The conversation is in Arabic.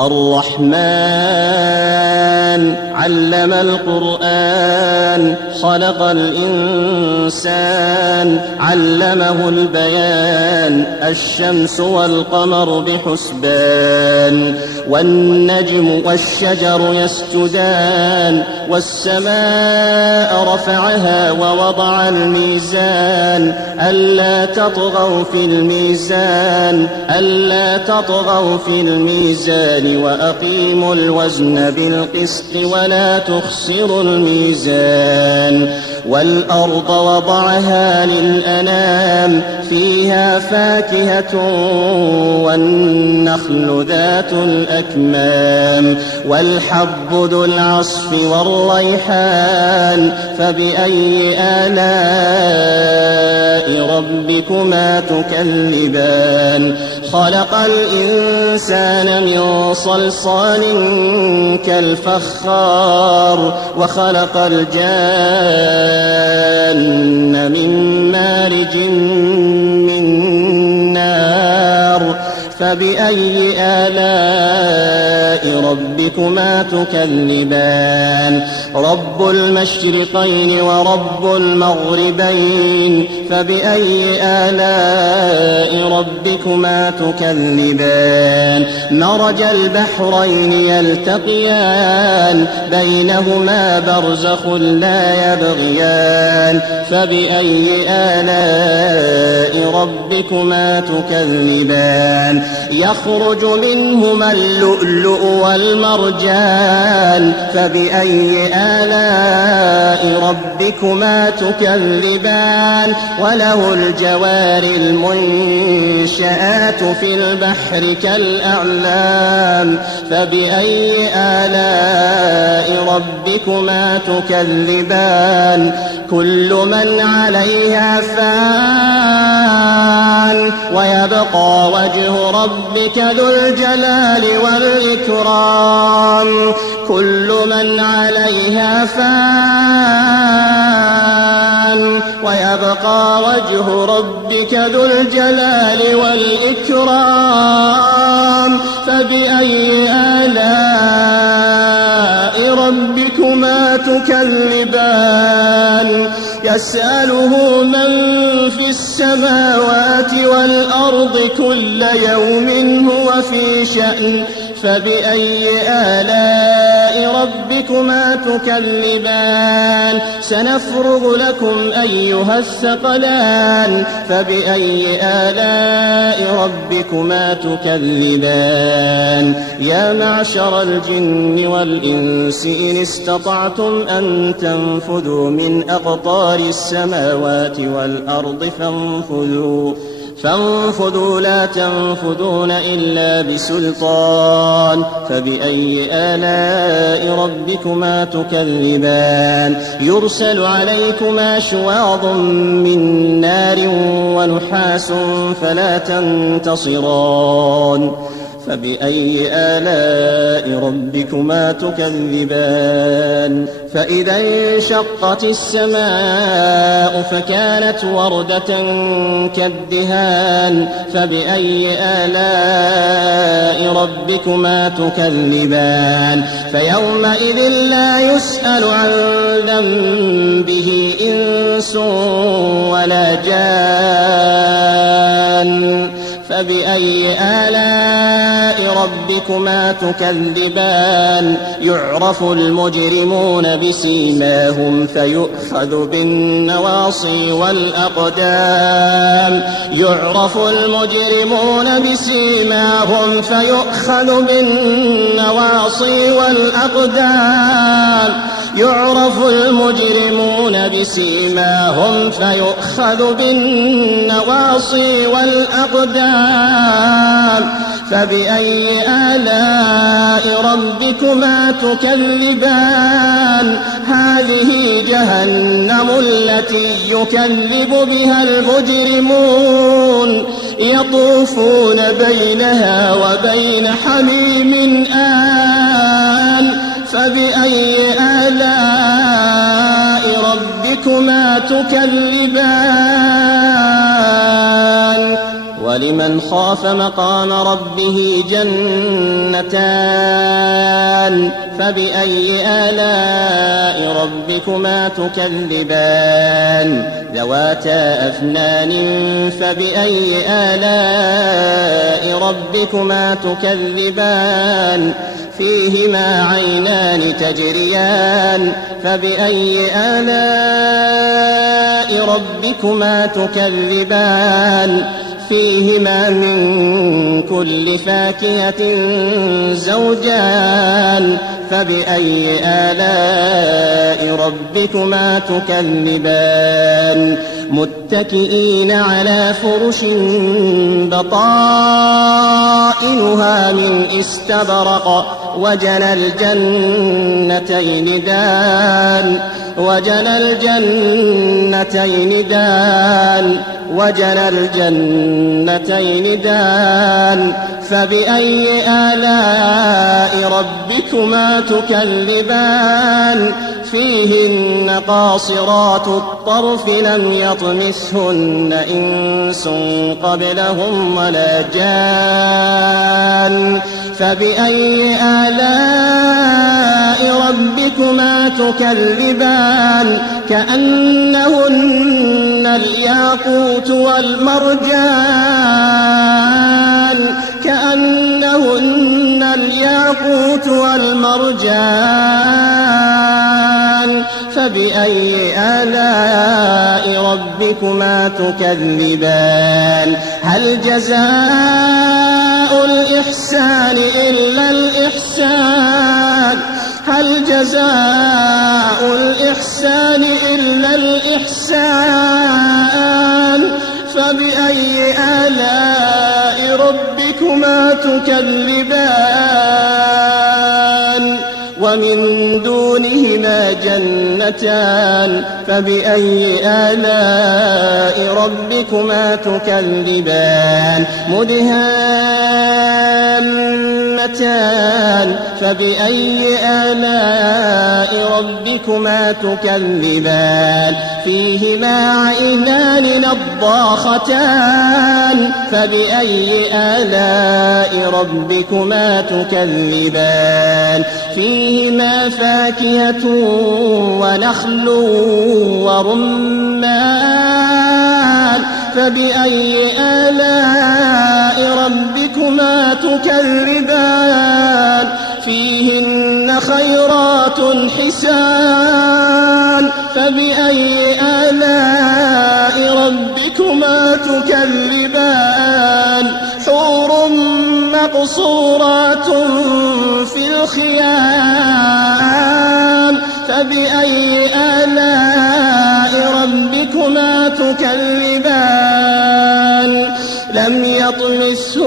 الرحمن علم القرآن خلق الإنسان علمه البيان الشمس والقمر بحسبان والنجم والشجر يسجدان والسماء رفعها ووضع الميزان ألا تطغوا في الميزان وأقيموا الوزن بالقسط ولا تخسروا الميزان والأرض وضعها للأنام فيها فاكهة والنخل ذات الأكمام والحب ذو العصف والريحان فبأي آلاء ربكما تكذبان خلق الإنسان من صلصال كالفخار وخلق الجان من مارج من نار فبأي آلاء ربكما تكذبان رب المشرقين ورب المغربين فبأي آلاء ربكما تكذبان مرج البحرين يلتقيان بينهما برزخ لا يبغيان فبأي آلاء ربكما تكذبان يخرج منهما اللؤلؤ والمرجان فبأي آلاء ربكما تكذبان وله الجوار المنشآت في البحر كالأعلام فبأي آلاء ربكما تكذبان كل من عليها فان ويبقى وجه ربك ذو الجلال والإكرام كل من عليها فان ويبقى وجه ربك ذو الجلال والإكرام فبأي آلاء ربكما تكذبان يسأله من في السماوات والأرض كل يوم هو في شأن فبأي آلاء ربكما تكذبان سنفرغ لكم أيها الثقلان فبأي آلاء ربكما تكذبان يا معشر الجن والإنس إن استطعتم أن تنفذوا من أقطار السماوات والأرض فانفذوا لا تنفذون إلا بسلطان فبأي آلاء ربكما تكذبان يرسل عليكما شواظ من نار ونحاس فلا تنتصران فبأي آلاء ربكما تكذبان فإذا انشقت السماء فكانت وردة كالدهان فبأي آلاء ربكما تكذبان فيومئذ لا يسأل عن ذنبه إنس ولا جان فبأي آلاء ربكما تكذبان يعرف المجرمون بسيماهم فيؤخذ بالنواصي والأقدام يعرف المجرمون بسيماهم فيؤخذ بالنواصي والأقدام يعرف المجرمون بسيماهم فيؤخذ بالنواصي والأقدام فبأي آلاء ربكما تكذبان هذه جهنم التي يكذب بها المجرمون يطوفون بينها وبين حميم آن فبأي آلاء ربكما تكذبان ولمن خاف مقام ربه جنتان فبأي آلاء ربكما تكذبان ذواتا أفنان فبأي آلاء ربكما تكذبان فيهما عينان تجريان فبأي آلاء ربكما تكذبان فيهما من كل فاكهة زوجان فبأي آلاء ربكما تكذبان متكئين على فرش بطائنها من استبرق وجنى الجنتين دان فبأي آلاء ربكما تكذبان فيهن قاصرات الطرف لم يطمثهن إنس قبلهم ولا جان فبأي آلاء ربكما تكذبان كأنهن الياقوت والمرجان فبأي آلاء ربكما تكذبان هل جزاء الإحسان إلا الإحسان فبأي آلاء ربكما تكذبان ومن دونهما جنتان فبأي آلاء ربكما تكذبان مدهامتان فبأي آلاء ربكما تكذبان فيهما عينان نضاختان فبأي آلاء ربكما تكذبان فيهما فاكهة ونخل ورمان فبأي آلاء ربكما تكذبان فيهن خيرات حسان فبأي آلاء ربكما تكذبان حور مقصورات في الخيام فبأي آلاء ربكما تكذبان لم يطمثهن